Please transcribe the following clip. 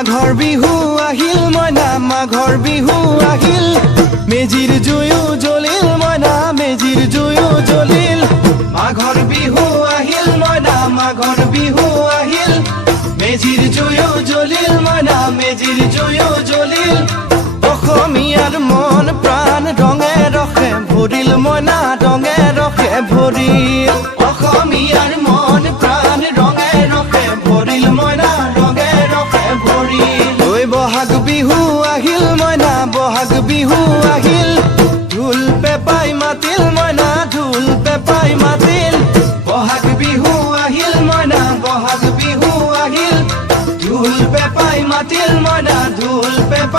মাঘৰ বিহু আহিল মইনা মাঘৰ বিহু আহিল মেজিৰ জুয়ো জ্বলিল মইনা মেজিৰ জুয়ো জ্বলিল মাঘৰ বিহু আহিল মইনা মাঘৰ বিহু আহিল মেজিৰ জুয়ো জ্বলিল মইনা মেজিৰ জুয়ো জ্বলিল অসমীয়াৰ মন প্ৰাণ ৰঙে ৰসে ভৰিল মইনা ৰঙে ৰসে ভৰিল অসমীয়াৰ মন প্ৰাণ ৰঙে ৰসে ভৰিল মইনা ৰঙে ৰসে ভৰিল ঐ বহাগ বিহু আহিল মইনা বহাগ বিহু আহিল ঢোল পেপাই মাতিল মইনা ঢোল পেপাই মাতিল বহাগ বিহু আহিল মইনা বহাগ বিহু আহিল ঢোল পেপাই মাতিল মইনা ঢোল পেপাই